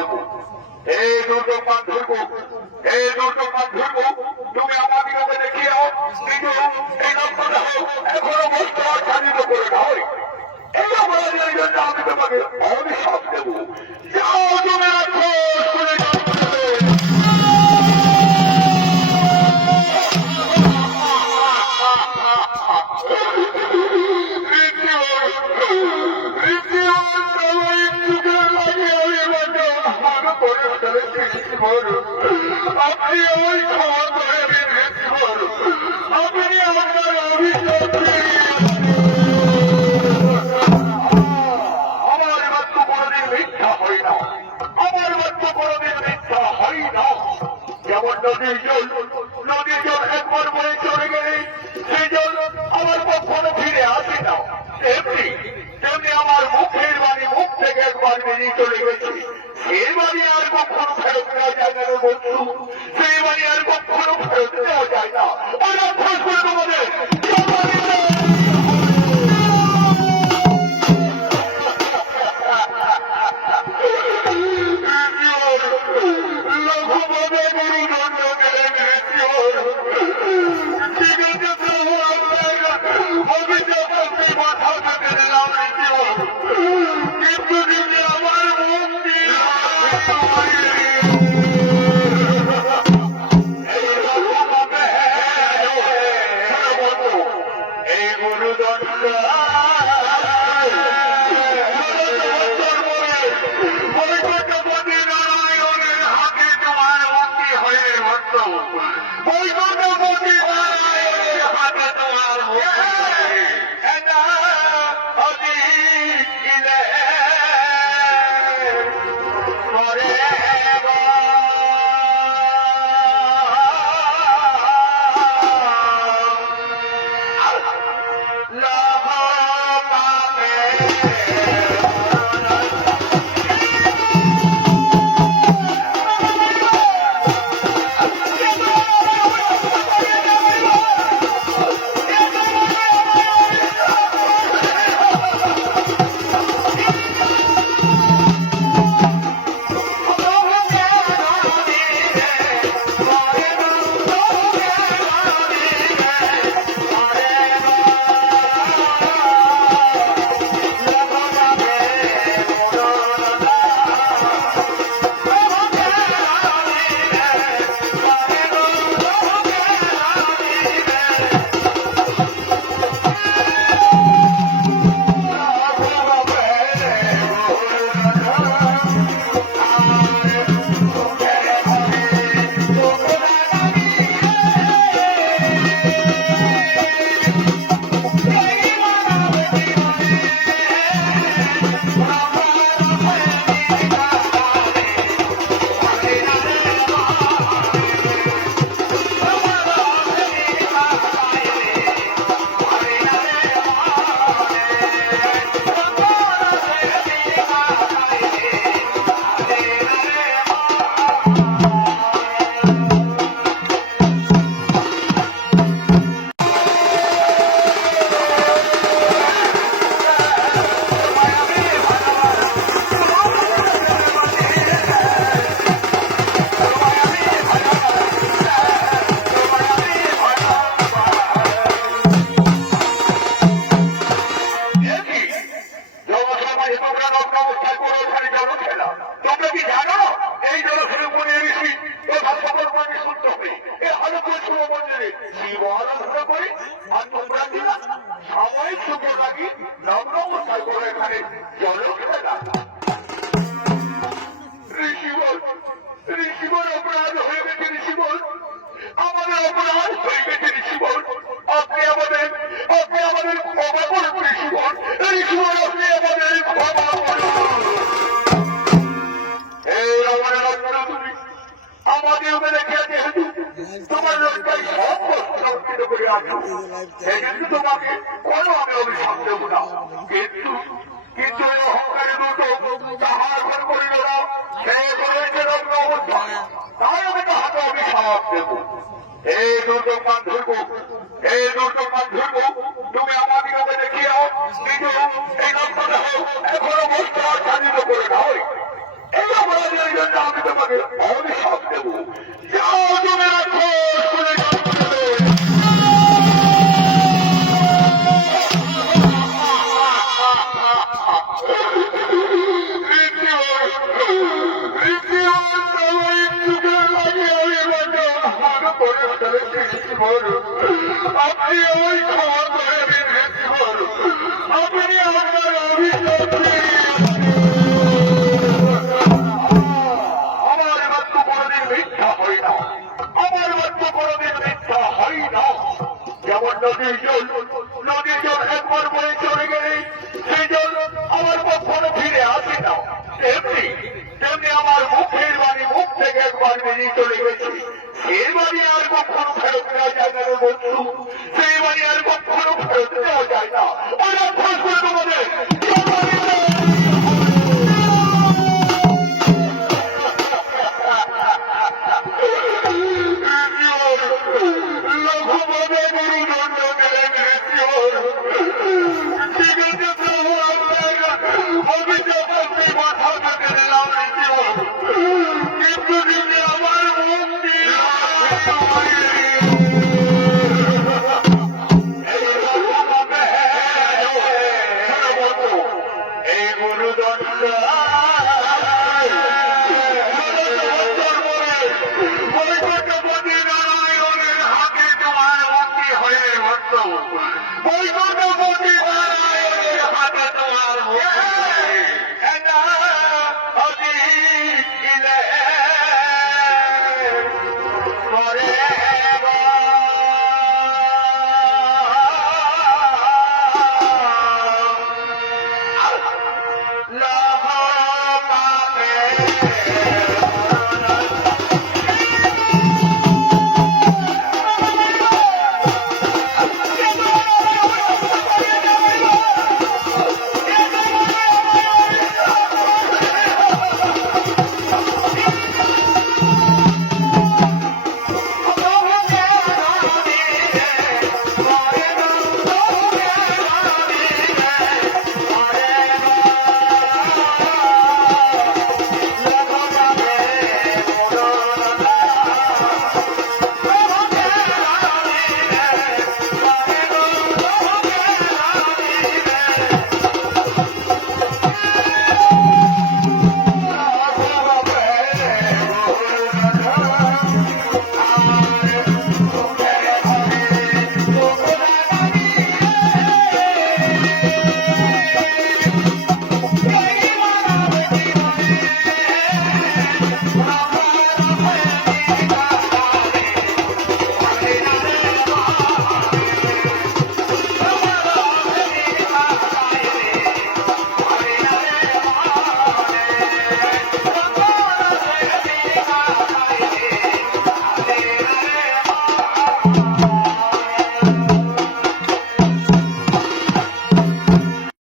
দেবো। এই দুটো পা ধরবো, এই দুটো পা ধরবো, তুমি আমার দিকে দেখিয়ে কিন্তু এই নম্বরটা এখনো বস্তু আচ্ছাদিত করে নয়। এই অপরাধের জন্য আমি তোমাকে অভিশাপ দেবো। যাও তুমি রাক্ষস করে আপনি ওই ক্ষমা করে আপনি আমার অভিযোগ আমার বাক্য কোনদিন মিথ্যা হয় না, আমার বাক্য কোনদিন মিথ্যা হয় না। যেমন নদীর জল একবার বয়ে চলে গেলে সেই জল আমার কখনো ফিরে আসে না, তেমনি আমার মুখের বাণী মুখ থেকে একবার বেরিয়ে চলে গেছে, সেই বাড়ি আর কখনো ফেরত দেওয়া যায় না বন্ধু, সেই বাড়ি আর কখনো ফেরত দেওয়া যায় না। আর অভ্যাস করে তোমাদের তোমাকে কোনো আমি অভিশাপ দেব না, কিন্তু কিন্তু এই অহংকারী দুটো তাহার করিল না, সে করেছে রত্ন অবস্থান, তাই আমি তাহাকে অভিশাপ দেব। এই দুটো পা ধরবো, এই দুটো পা ধরবো, তুমি আমার দিকে দেখিয়ে কিন্তু এই নম্বরটা এখনো বস্তু আচ্ছাদিত করে নয়। এই অপরাধের জন্য আমি তোমাকে অভিশাপ দেব। যাও তুমি রাক্ষস করে জন্ম নেবে। আপনি ওই ক্ষমা করে আপনি আপনার অভিযোগ আমার বাক্য কোনদিন মিথ্যা হয় না, আমার বাক্য কোনদিন মিথ্যা হয় না। যেমন নদীর জল একবার বয়ে চলে গেলে সেই জল আমার কখনো ফিরে আসে না, তেমনি তেমনি আমার মুখের বাণী মুখ থেকে একবার বেরিয়ে চলে গেছে, সেই বাড়ি আর কখনো ফেরত দেওয়া যায় না বন্ধু, সেই বাড়ি আর কখনো ফেরত দেওয়া যায় না। ওই অভ্যাস করে তোমাদের করে